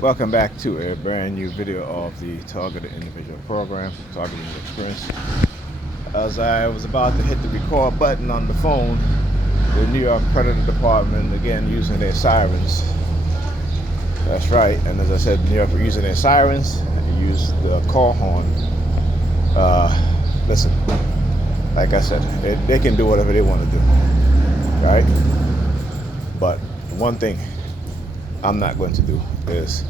Welcome back to a brand new video of the Targeted Individual Program, Targeting Your Experience. As I was about to hit the record button on the phone, the New York Predator Department again using their sirens. That's right, and as I said, New York using their sirens, and use the call horn. Listen, like I said, they can do whatever they want to do, right? But one thing I'm not going to do is,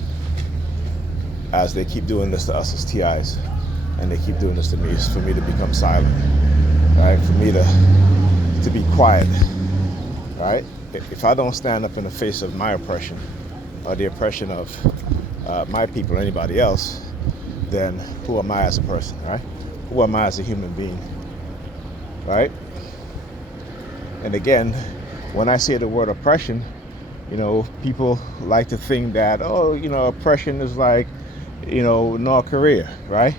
as they keep doing this to us as TIs, and they keep doing this to me, is for me to become silent, right? For me to be quiet, right? If I don't stand up in the face of my oppression, or the oppression of my people or anybody else, then who am I as a person, right? Who am I as a human being, right? And again, when I say the word oppression, people like to think that, oppression is like, North Korea, right?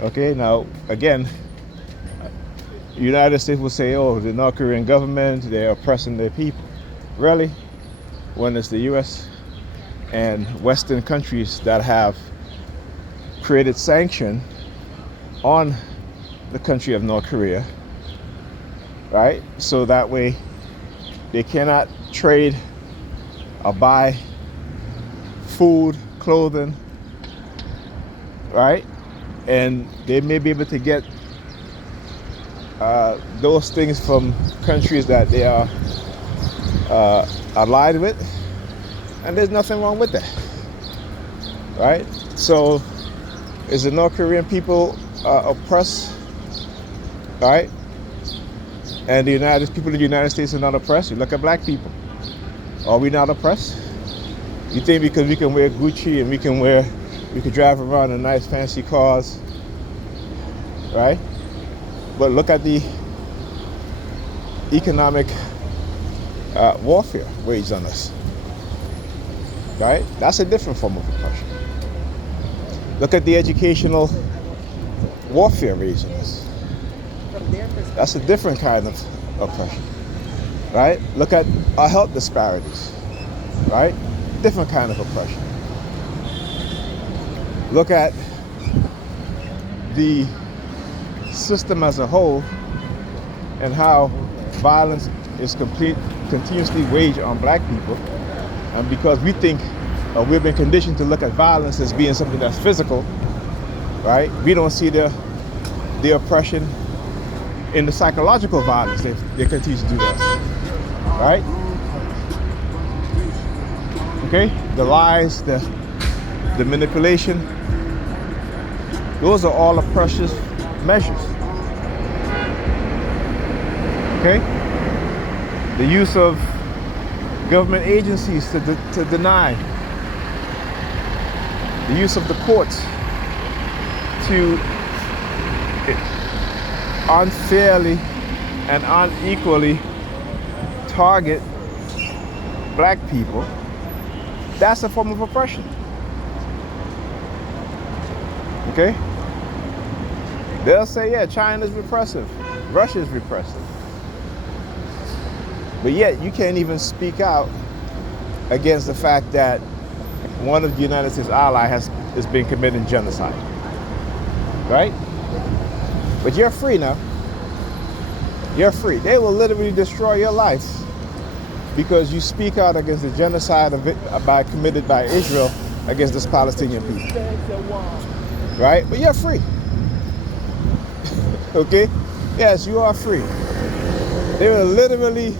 Okay, now, again, the United States will say, oh, the North Korean government, they're oppressing their people. Really? When it's the U.S. and Western countries that have created sanction on the country of North Korea, right? So that way they cannot trade or buy food, clothing, right? And they may be able to get those things from countries that they are allied with, and there's nothing wrong with that, right? So is the North Korean people oppressed, right? And the people in the United States are not oppressed? You look at black people. Are we not oppressed? You think because we can wear Gucci and we can drive around in nice fancy cars, right? But look at the economic warfare waged on us, right? That's a different form of oppression. Look at the educational warfare waged on us. That's a different kind of oppression, right? Look at our health disparities, right? Different kind of oppression. Look at the system as a whole and how violence is continuously waged on black people. And because we think, we've been conditioned to look at violence as being something that's physical, right? We don't see the oppression in the psychological violence they continue to do that, right? Okay, the lies, the manipulation, those are all oppressive measures. Okay, the use of government agencies to deny, the use of the courts to unfairly and unequally target black people, that's a form of oppression. Okay? They'll say, yeah, China's repressive, Russia's repressive. But yet you can't even speak out against the fact that one of the United States allies is being committing genocide. Right? But you're free now. You're free. They will literally destroy your life because you speak out against the genocide committed by Israel against this Palestinian people. Right? But you're free. Okay? Yes, you are free. They will literally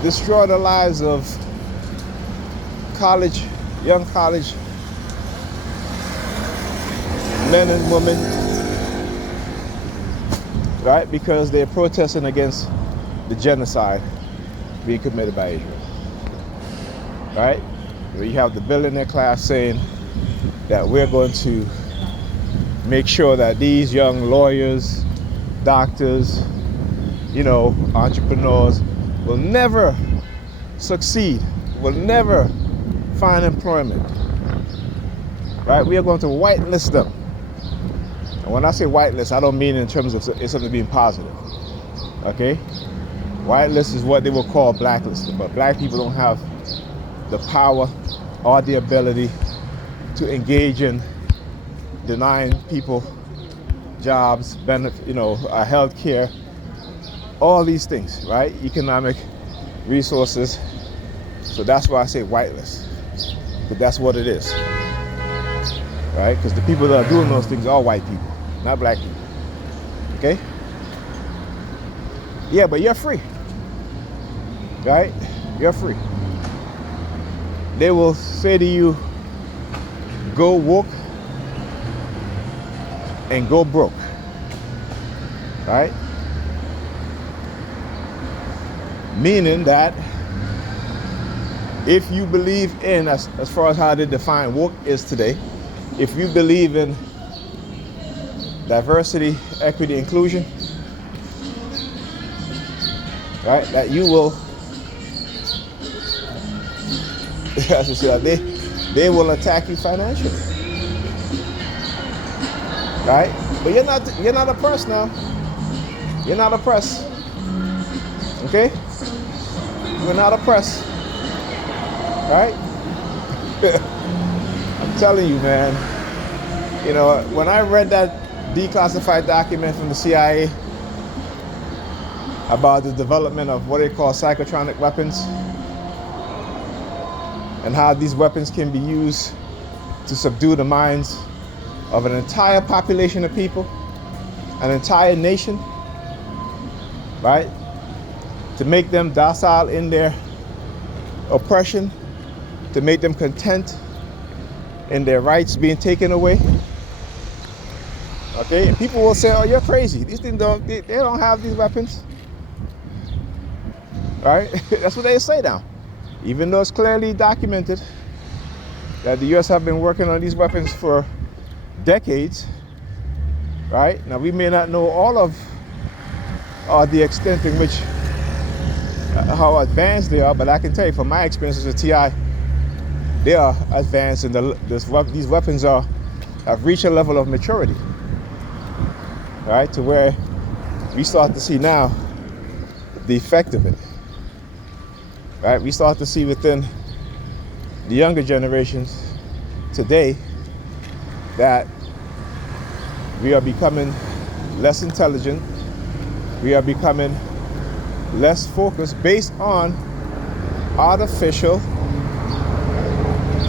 destroy the lives of young college men and women, right? Because they're protesting against the genocide being committed by Israel, right? You have the billionaire class saying that we're going to make sure that these young lawyers, doctors, entrepreneurs will never succeed, will never find employment, right? We are going to whitelist them. And when I say whitelist, I don't mean in terms of it's something being positive, okay? Whitelist is what they will call blacklisted, but black people don't have the power or the ability to engage in denying people jobs, benefit, health care, all these things, right? Economic resources. So that's why I say whitelist, but that's what it is, right? Because the people that are doing those things are white people, not black people. Okay? Yeah, but you're free, right? You're free. They will say to you, go woke and go broke, right? Meaning that if you believe in, as far as how they define woke is today, if you believe in diversity, equity, inclusion, right, that you will, they will attack you financially, right? But you're not oppressed now. You're not oppressed. Okay? You're not oppressed. Right? I'm telling you, man. When I read that declassified document from the CIA about the development of what they call psychotronic weapons and how these weapons can be used to subdue the minds of an entire population of people, an entire nation, right? To make them docile in their oppression, to make them content in their rights being taken away. Okay, and people will say, oh, you're crazy. These things they don't have these weapons. Right? That's what they say now. Even though it's clearly documented that the US have been working on these weapons for decades. Right? Now we may not know all of the extent in which how advanced they are, but I can tell you from my experiences with TI, they are advanced, and these weapons have reached a level of maturity, right? To where we start to see now the effect of it, right? We start to see within the younger generations today that we are becoming less intelligent, we are becoming less focused based on artificial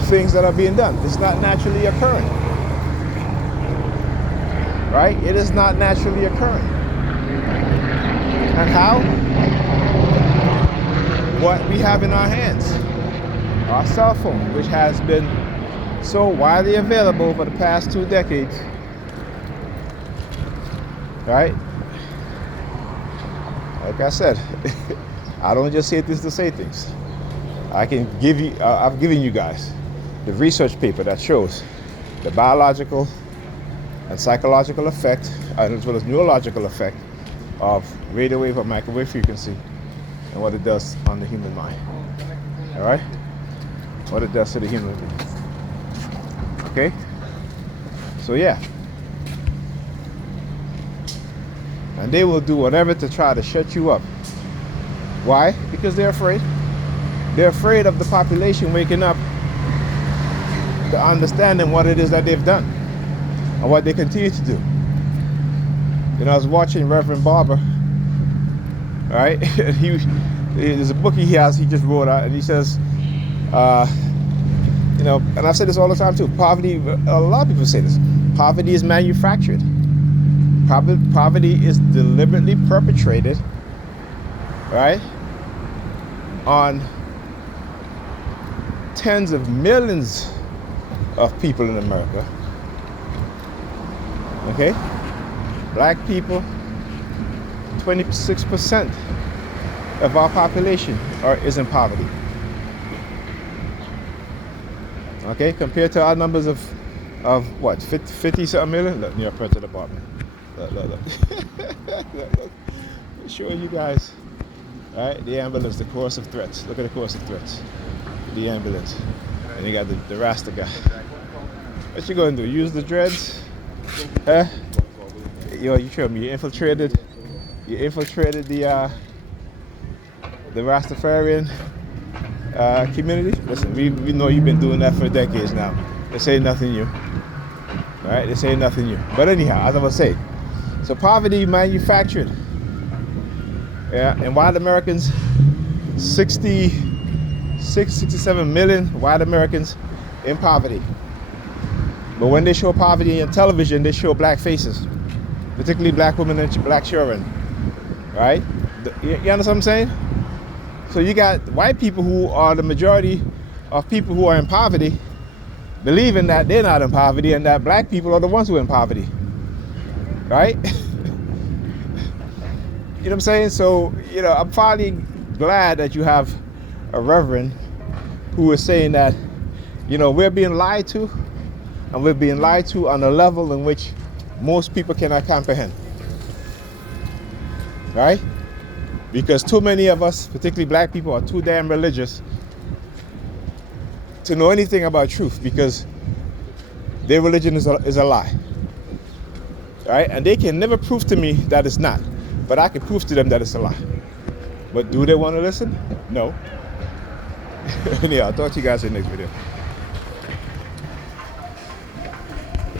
things that are being done. It's not naturally occurring. Right? It is not naturally occurring. And how? What we have in our hands. Our cell phone, which has been so widely available for the past 2 decades. Right? Like I said, I don't just say this to say things. I can give you, I've given you guys the research paper that shows the biological and psychological effect, as well as neurological effect of radio wave or microwave frequency and what it does on the human mind. All right? What it does to the human being. Okay? So yeah. And they will do whatever to try to shut you up. Why? Because they're afraid. They're afraid of the population waking up to understanding what it is that they've done and what they continue to do. I was watching Reverend Barber, right? There's a book he just wrote out, and he says, and I've said this all the time too, poverty, a lot of people say this, poverty is manufactured. Poverty is deliberately perpetrated, right, on tens of millions of people in America. Okay? Black people, 26% of our population is in poverty. Okay? Compared to our numbers of what, 50 something million? Look, near to the department. Look. Showing you guys, right? The ambulance, the course of threats. Look at the course of threats. The ambulance. And you got the Rasta guy. What you gonna do? Use the dreads? Huh? Yo, you show me. You infiltrated the the Rastafarian community. Listen, we know you've been doing that for decades now. This ain't nothing new. All right, this ain't nothing new. But anyhow, as I was saying, so poverty manufactured. Yeah, and white Americans, 67 million white Americans in poverty. But when they show poverty on television, they show black faces, particularly black women and black children. Right? You understand what I'm saying? So you got white people who are the majority of people who are in poverty, believing that they're not in poverty and that black people are the ones who are in poverty. Right? You know what I'm saying? So, I'm finally glad that you have a reverend who is saying that, we're being lied to, and we're being lied to on a level in which most people cannot comprehend. Right? Because too many of us, particularly black people, are too damn religious to know anything about truth, because their religion is a lie. Right? And they can never prove to me that it's not. But I can prove to them that it's a lie. But do they want to listen? No. Yeah, I'll talk to you guys in the next video.